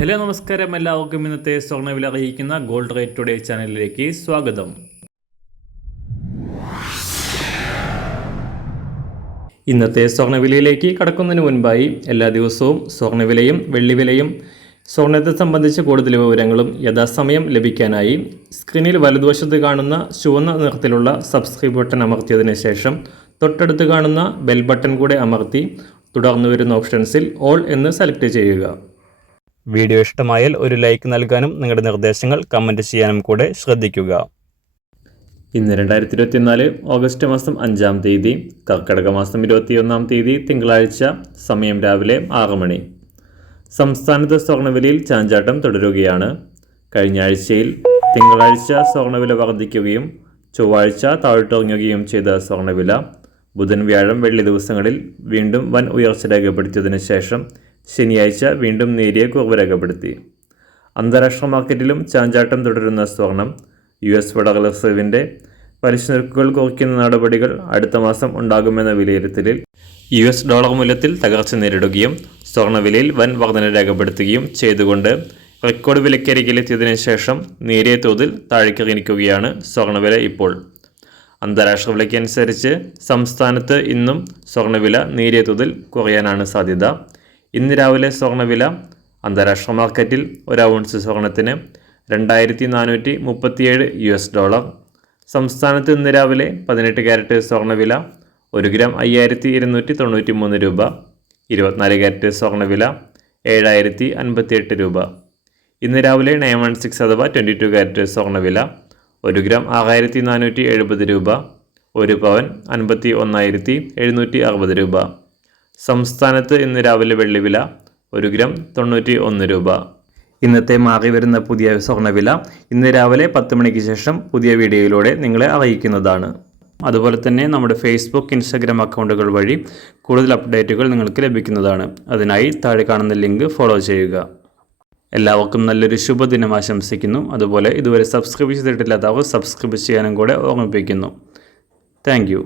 Hello നമസ്കാരം, എല്ലാവർക്കും ഇന്നത്തെ സ്വർണ്ണവില അറിയിക്കുന്ന ഗോൾഡ് റേറ്റ് ടുഡേ ചാനലിലേക്ക് സ്വാഗതം. ഇന്നത്തെ സ്വർണ്ണവിലയിലേക്ക് കടക്കുന്നതിന് മുൻപായി എല്ലാ ദിവസവും സ്വർണ്ണവിലയും വെള്ളിവിലയും സ്വർണ്ണത്തെ സംബന്ധിച്ച കൂടുതൽ വിവരങ്ങളും യഥാസമയം ലഭിക്കാനായി സ്ക്രീനിൽ വലതുവശത്ത് കാണുന്ന ചുവന്ന നിറത്തിലുള്ള സബ്സ്ക്രൈബ് ബട്ടൺ അമർത്തിയതിനു ശേഷം തൊട്ടടുത്ത് കാണുന്ന ബെൽ ബട്ടൺ കൂടെ അമർത്തി തുടർന്ന് വരുന്ന ഓപ്ഷൻസിൽ ഓൾ എന്ന് സെലക്ട് ചെയ്യുക. വീഡിയോ ഇഷ്ടമായാൽ ഒരു ലൈക്ക് നൽകാനും നിങ്ങളുടെ നിർദ്ദേശങ്ങൾ കമൻറ്റ് ചെയ്യാനും കൂടെ ശ്രദ്ധിക്കുക. ഇന്ന് 2024 ഓഗസ്റ്റ് മാസം 5-ാം തീയതി, കർക്കിടക മാസം 21-ാം തീയതി തിങ്കളാഴ്ച, സമയം രാവിലെ 6 മണി. സംസ്ഥാനത്ത് സ്വർണ്ണവിലയിൽ ചാഞ്ചാട്ടം തുടരുകയാണ്. കഴിഞ്ഞ ആഴ്ചയിൽ തിങ്കളാഴ്ച സ്വർണ്ണവില വർദ്ധിക്കുകയും ചൊവ്വാഴ്ച താഴ്ത്തിറങ്ങുകയും ചെയ്ത സ്വർണ്ണവില ബുധൻ, വ്യാഴം, വെള്ളി ദിവസങ്ങളിൽ വീണ്ടും വൻ ഉയർച്ച രേഖപ്പെടുത്തിയതിനു ശേഷം ശനിയാഴ്ച വീണ്ടും നേരിയ കുറവ് രേഖപ്പെടുത്തി. അന്താരാഷ്ട്ര മാർക്കറ്റിലും ചാഞ്ചാട്ടം തുടരുന്ന സ്വർണം US ഫെഡറൽ റിസർവിൻ്റെ പലിശ നിരക്കുകൾ കുറയ്ക്കുന്ന നടപടികൾ അടുത്ത മാസം ഉണ്ടാകുമെന്ന വിലയിരുത്തലിൽ US ഡോളർ മൂല്യത്തിൽ തകർച്ച നേരിടുകയും സ്വർണ്ണവിലയിൽ വൻ വർധന രേഖപ്പെടുത്തുകയും ചെയ്തുകൊണ്ട് റെക്കോർഡ് വിലക്കരികിലെത്തിയതിനു ശേഷം നേരിയ തോതിൽ താഴേക്കിറങ്ങിയിരിക്കുകയാണ് സ്വർണ്ണവില ഇപ്പോൾ. അന്താരാഷ്ട്ര വിലയ്ക്കനുസരിച്ച് സംസ്ഥാനത്ത് ഇന്നും സ്വർണ്ണവില നേരിയ തോതിൽ കുറയാനാണ് സാധ്യത. ഇന്ന് രാവിലെ സ്വർണ്ണവില അന്താരാഷ്ട്ര മാർക്കറ്റിൽ ഒരു ഔൺസ് സ്വർണത്തിന് $2437. സംസ്ഥാനത്ത് ഇന്ന് രാവിലെ 18 ക്യാരറ്റ് സ്വർണ്ണവില 1 ഗ്രാം 5293 രൂപ. 24 ക്യാരറ്റ് സ്വർണ്ണവില 7058 രൂപ. ഇന്ന് രാവിലെ 916 അഥവാ 22 ക്യാരറ്റ് സ്വർണ്ണവില 1 ഗ്രാം 6470 രൂപ. 1 പവൻ 51,760 രൂപ. സംസ്ഥാനത്ത് ഇന്ന് രാവിലെ വെള്ളിവില 1 ഗ്രാം 91 രൂപ. ഇന്നത്തെ മാറി വരുന്ന പുതിയ സ്വർണ്ണവില ഇന്ന് രാവിലെ 10 മണിക്ക് ശേഷം പുതിയ വീഡിയോയിലൂടെ നിങ്ങളെ അറിയിക്കുന്നതാണ്. അതുപോലെ തന്നെ നമ്മുടെ ഫേസ്ബുക്ക്, ഇൻസ്റ്റാഗ്രാം അക്കൗണ്ടുകൾ വഴി കൂടുതൽ അപ്ഡേറ്റുകൾ നിങ്ങൾക്ക് ലഭിക്കുന്നതാണ്. അതിനായി താഴെ കാണുന്ന ലിങ്ക് ഫോളോ ചെയ്യുക. എല്ലാവർക്കും നല്ലൊരു ശുഭദിനം ആശംസിക്കുന്നു. അതുപോലെ ഇതുവരെ സബ്സ്ക്രൈബ് ചെയ്തിട്ടില്ലാത്തവർ സബ്സ്ക്രൈബ് ചെയ്യാനും കൂടെ ഓർമ്മിപ്പിക്കുന്നു. താങ്ക്